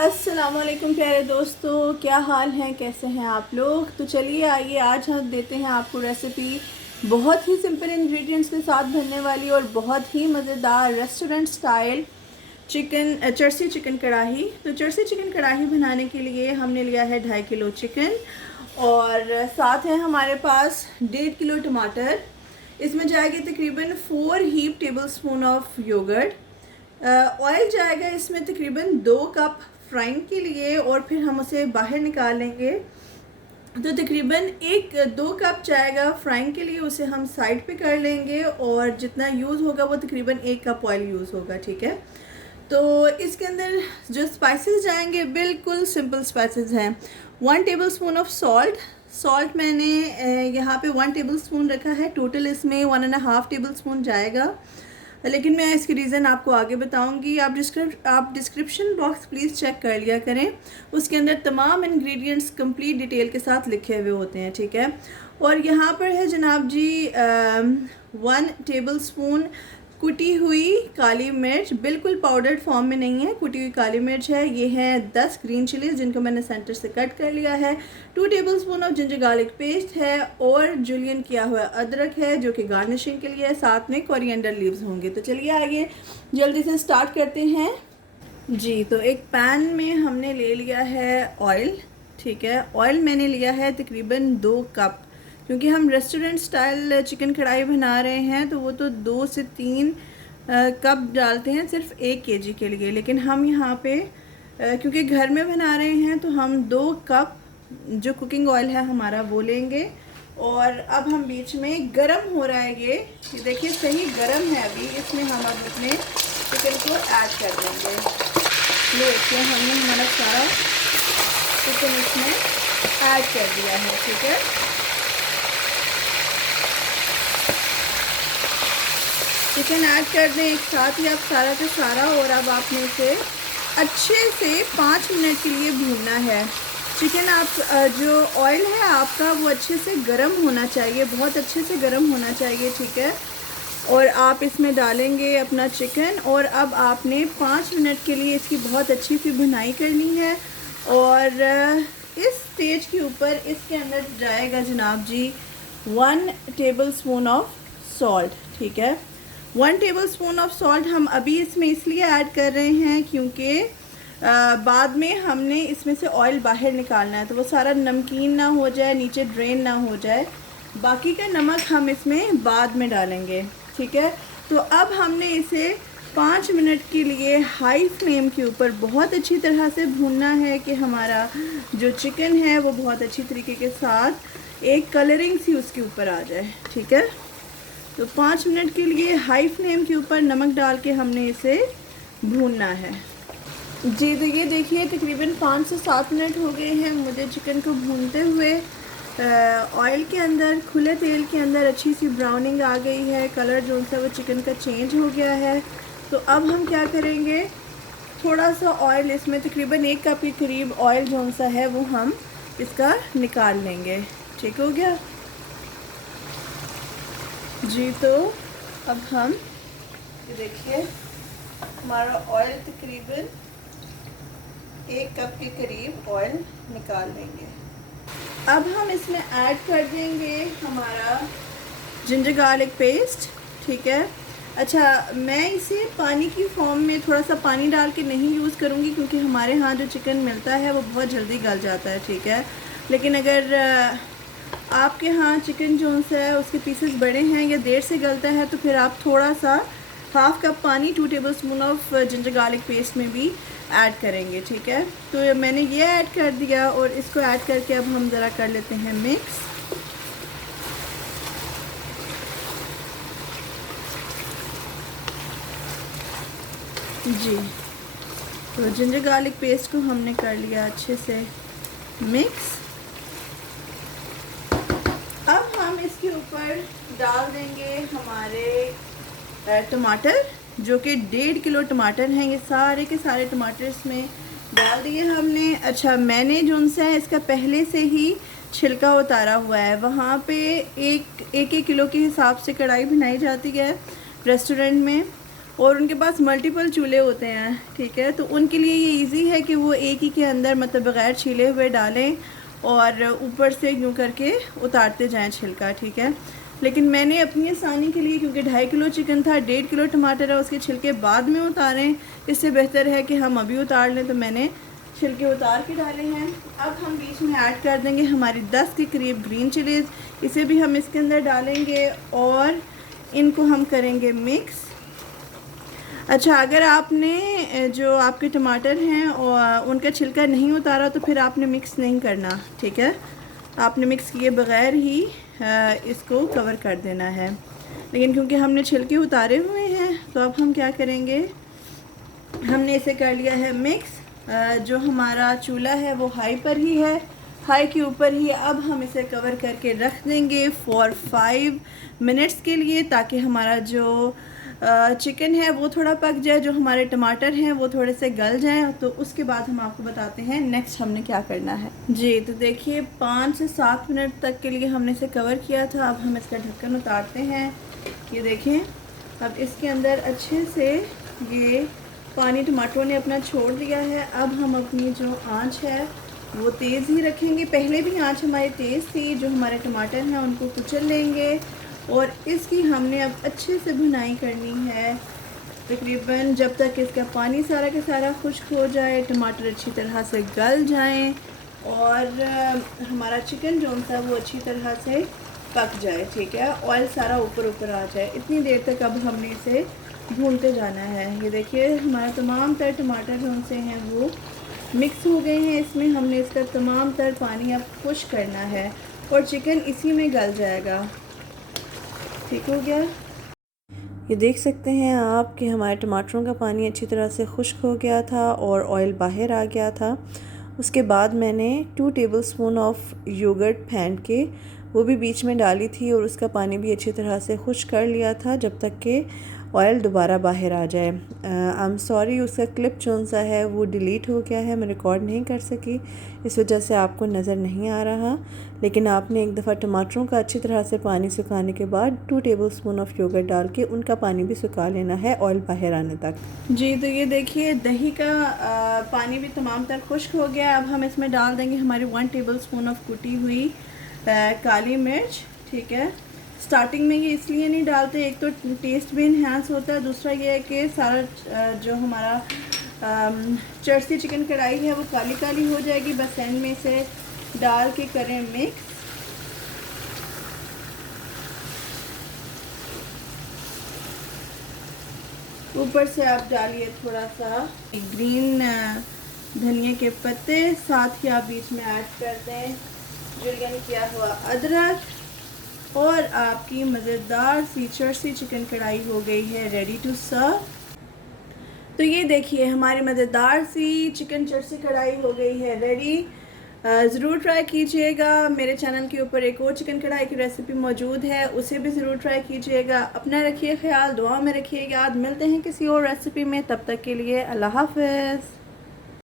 अस्सलामुअलैकुम प्यारे दोस्तों, क्या हाल हैं, कैसे हैं आप लोग। तो चलिए आइए आज हम देते हैं आपको रेसिपी बहुत ही सिंपल इंग्रेडिएंट्स के साथ बनने वाली और बहुत ही मज़ेदार रेस्टोरेंट स्टाइल चरसी चिकन कढ़ाई। तो चरसी चिकन कढ़ाई बनाने के लिए हमने लिया है 2.5 किलो चिकन और साथ है हमारे पास 1.5 किलो टमाटर। इसमें जाएगी तकरीबन 4 heap tablespoon of yogurt. Oil जाएगा इसमें तकरीबन 2 कप फ्राइंग के लिए और फिर हम उसे बाहर निकाल लेंगे। तो तकरीबन 1-2 कप जाएगा फ्राइंग के लिए, उसे हम साइड पे कर लेंगे और जितना यूज़ होगा वो तकरीबन 1 कप ऑयल यूज़ होगा, ठीक है। तो इसके अंदर जो स्पाइसेस जाएंगे बिल्कुल सिंपल स्पाइसेस हैं। 1 टेबल स्पून ऑफ सॉल्ट मैंने यहाँ पे 1 टेबल स्पून रखा है। टोटल इसमें 1.5 टेबल स्पून जाएगा, लेकिन मैं इसकी रीज़न आपको आगे बताऊंगी। आप डिस्क्रिप्शन बॉक्स प्लीज़ चेक कर लिया करें, उसके अंदर तमाम इंग्रेडिएंट्स कंप्लीट डिटेल के साथ लिखे हुए होते हैं, ठीक है। और यहाँ पर है जनाब जी 1 टेबल स्पून कुटी हुई काली मिर्च, बिल्कुल पाउडर्ड फॉर्म में नहीं है, कुटी हुई काली मिर्च है। ये है 10 ग्रीन चिलीज़ जिनको मैंने सेंटर से कट कर लिया है। 2 table spoon of ginger garlic paste है और जुलियन किया हुआ अदरक है जो कि गार्निशिंग के लिए है। साथ में कोरिएंडर लीव्स होंगे। तो चलिए आगे जल्दी से स्टार्ट करते हैं जी। तो एक पैन में हमने ले लिया है ऑयल, ठीक है। ऑयल मैंने लिया है तकरीबन 2 कप, क्योंकि हम रेस्टोरेंट स्टाइल चिकन कढ़ाई बना रहे हैं तो वो तो 2 से 3 कप डालते हैं सिर्फ 1 केजी के लिए, लेकिन हम यहाँ पे क्योंकि घर में बना रहे हैं तो हम 2 कप जो कुकिंग ऑयल है हमारा वो लेंगे। और अब हम बीच में गरम हो रहा है, ये देखिए सही गरम है अभी। इसमें हम अब अपने चिकन को ऐड कर देंगे। देखिए हमने हमारा सारा चिकन इसमें ऐड कर दिया है, ठीक है। चिकन ऐड कर दें एक साथ ही आप सारा का सारा, और अब आपने इसे अच्छे से 5 मिनट के लिए भूनना है। चिकन आप जो ऑयल है आपका वो अच्छे से गर्म होना चाहिए, बहुत अच्छे से गर्म होना चाहिए, ठीक है। और आप इसमें डालेंगे अपना चिकन और अब आपने 5 मिनट के लिए इसकी बहुत अच्छी सी भुनाई करनी है। और इस स्टेज के ऊपर इसके अंदर जाएगा जनाब जी 1 टेबल स्पून ऑफ सॉल्ट, ठीक है। 1 टेबल स्पून ऑफ सॉल्ट हम अभी इसमें इसलिए ऐड कर रहे हैं क्योंकि बाद में हमने इसमें से ऑयल बाहर निकालना है, तो वो सारा नमकीन ना हो जाए, नीचे ड्रेन ना हो जाए। बाकी का नमक हम इसमें बाद में डालेंगे, ठीक है। तो अब हमने इसे 5 मिनट के लिए हाई फ्लेम के ऊपर बहुत अच्छी तरह से भूनना है कि हमारा जो चिकन है वो बहुत अच्छी तरीके के साथ एक कलरिंग सी उसके ऊपर आ जाए, ठीक है। तो 5 मिनट के लिए हाई फ्लेम के ऊपर नमक डाल के हमने इसे भूनना है जी। तो ये देखिए तकरीबन 5 से 7 मिनट हो गए हैं मुझे चिकन को भूनते हुए। ऑयल के अंदर, खुले तेल के अंदर अच्छी सी ब्राउनिंग आ गई है, कलर जो सा वो चिकन का चेंज हो गया है। तो अब हम क्या करेंगे, थोड़ा सा ऑयल इसमें तकरीबन 1 कप के करीब ऑयल जो सा है वो हम इसका निकाल लेंगे, ठीक हो गया जी। तो अब हम देखिए हमारा ऑयल तकरीबन 1 कप के करीब ऑयल निकाल लेंगे। अब हम इसमें ऐड कर देंगे हमारा जिंजर गार्लिक पेस्ट, ठीक है। अच्छा, मैं इसे पानी की फॉर्म में थोड़ा सा पानी डाल के नहीं यूज़ करूँगी क्योंकि हमारे यहाँ जो चिकन मिलता है वो बहुत जल्दी गल जाता है, ठीक है। लेकिन अगर आपके यहाँ चिकन जो है उसके पीसेस बड़े हैं या देर से गलता है तो फिर आप थोड़ा सा 1/2 कप पानी 2 table spoon of ginger garlic paste में भी ऐड करेंगे, ठीक है। तो मैंने ये ऐड कर दिया और इसको ऐड करके अब हम ज़रा कर लेते हैं मिक्स जी। तो जिंजर गार्लिक पेस्ट को हमने कर लिया अच्छे से मिक्स। अब हम इसके ऊपर डाल देंगे हमारे टमाटर, जो कि 1.5 किलो टमाटर हैं। ये सारे के सारे टमाटर इसमें डाल दिए हमने। अच्छा, मैंने जो है इसका पहले से ही छिलका उतारा हुआ है। वहाँ पे एक किलो के हिसाब से कढ़ाई बनाई जाती है रेस्टोरेंट में, और उनके पास मल्टीपल चूल्हे होते हैं, ठीक है, तो उनके लिए ये इजी है कि वो एक ही के अंदर मतलब बग़ैर छीले हुए डालें और ऊपर से यूँ करके उतारते जाएं छिलका, ठीक है। लेकिन मैंने अपनी आसानी के लिए, क्योंकि 2.5 किलो चिकन था, 1.5 किलो टमाटर है, उसके छिलके बाद में उतारें, इससे बेहतर है कि हम अभी उतार लें, तो मैंने छिलके उतार के डाले हैं। अब हम बीच में ऐड कर देंगे हमारी 10 के करीब ग्रीन चिलीज़, इसे भी हम इसके अंदर डालेंगे और इनको हम करेंगे मिक्स। अच्छा, अगर आपने जो आपके टमाटर हैं और उनका छिलका नहीं उतारा तो फिर आपने मिक्स नहीं करना, ठीक है, आपने मिक्स किए बग़ैर ही इसको कवर कर देना है। लेकिन क्योंकि हमने छिलके उतारे हुए हैं तो अब हम क्या करेंगे, हमने इसे कर लिया है मिक्स। जो हमारा चूल्हा है वो हाई पर ही है, हाई के ऊपर ही। अब हम इसे कवर करके रख देंगे फॉर 5 मिनट्स के लिए, ताकि हमारा जो चिकन है वो थोड़ा पक जाए, जो हमारे टमाटर हैं वो थोड़े से गल जाएं। तो उसके बाद हम आपको बताते हैं नेक्स्ट हमने क्या करना है। जी, तो देखिए 5 से 7 मिनट तक के लिए हमने इसे कवर किया था। अब हम इसका ढक्कन उतारते हैं। ये देखें, अब इसके अंदर अच्छे से ये पानी टमाटरों ने अपना छोड़ दिया है। अब हम अपनी जो आंच है वो तेज़ ही रखेंगे। पहले भी आंच हमारी तेज़ थी। जो हमारे टमाटर हैं उनको कुचल लेंगे और इसकी हमने अब अच्छे से भुनाई करनी है, तकरीबन जब तक इसका पानी सारा का सारा खुश्क हो जाए, टमाटर अच्छी तरह से गल जाएं और हमारा चिकन जो सा वो अच्छी तरह से पक जाए, ठीक है, ऑयल सारा ऊपर ऊपर आ जाए। इतनी देर तक अब हमने इसे भूनते जाना है। ये देखिए हमारा तमाम तर टमाटर जो से हैं वो मिक्स हो गए हैं। इसमें हमने इसका तमाम तर पानी अब खुश्क करना है और चिकन इसी में गल जाएगा। ठीक हो गया। ये देख सकते हैं आप कि हमारे टमाटरों का पानी अच्छी तरह से खुश्क हो गया था और ऑयल बाहर आ गया था। उसके बाद मैंने 2 टेबलस्पून ऑफ योगर्ट फेंट के वो भी बीच में डाली थी और उसका पानी भी अच्छी तरह से खुश्क कर लिया था, जब तक कि ऑयल दोबारा बाहर आ जाए। आई एम सॉरी, उसका क्लिप जो सा है वो डिलीट हो गया है, मैं रिकॉर्ड नहीं कर सकी, इस वजह से आपको नज़र नहीं आ रहा। लेकिन आपने एक दफ़ा टमाटरों का अच्छी तरह से पानी सुखाने के बाद 2 टेबलस्पून ऑफ योगर्ट डाल के उनका पानी भी सुखा लेना है ऑयल बाहर आने तक। जी, तो ये देखिए दही का पानी भी तमाम तर खुश्क हो गया। अब हम इसमें डाल देंगे हमारी 1 टेबलस्पून ऑफ कुटी हुई काली मिर्च, ठीक है। स्टार्टिंग में ये इसलिए नहीं डालते, एक तो टेस्ट भी इन्हांस होता है, दूसरा ये है कि सारा जो हमारा चर्सी चिकन कढ़ाई है वो काली काली हो जाएगी। बस एंड में से डाल के करें मिक्स। ऊपर से आप डालिए थोड़ा सा ग्रीन धनिया के पत्ते, साथ ही आप बीच में ऐड कर दें जुलियन किया हुआ अदरक और आपकी मज़ेदार सी चर्सी चिकन कढ़ाई हो गई है रेडी टू सर्व। तो ये देखिए हमारी मज़ेदार सी चिकन चर्सी कढ़ाई हो गई है रेडी। ज़रूर ट्राई कीजिएगा। मेरे चैनल के ऊपर एक और चिकन कढ़ाई की रेसिपी मौजूद है, उसे भी ज़रूर ट्राई कीजिएगा। अपना रखिए ख्याल, दुआ में रखिए याद। मिलते हैं किसी और रेसिपी में, तब तक के लिए अल्लाह हाफ़िज़।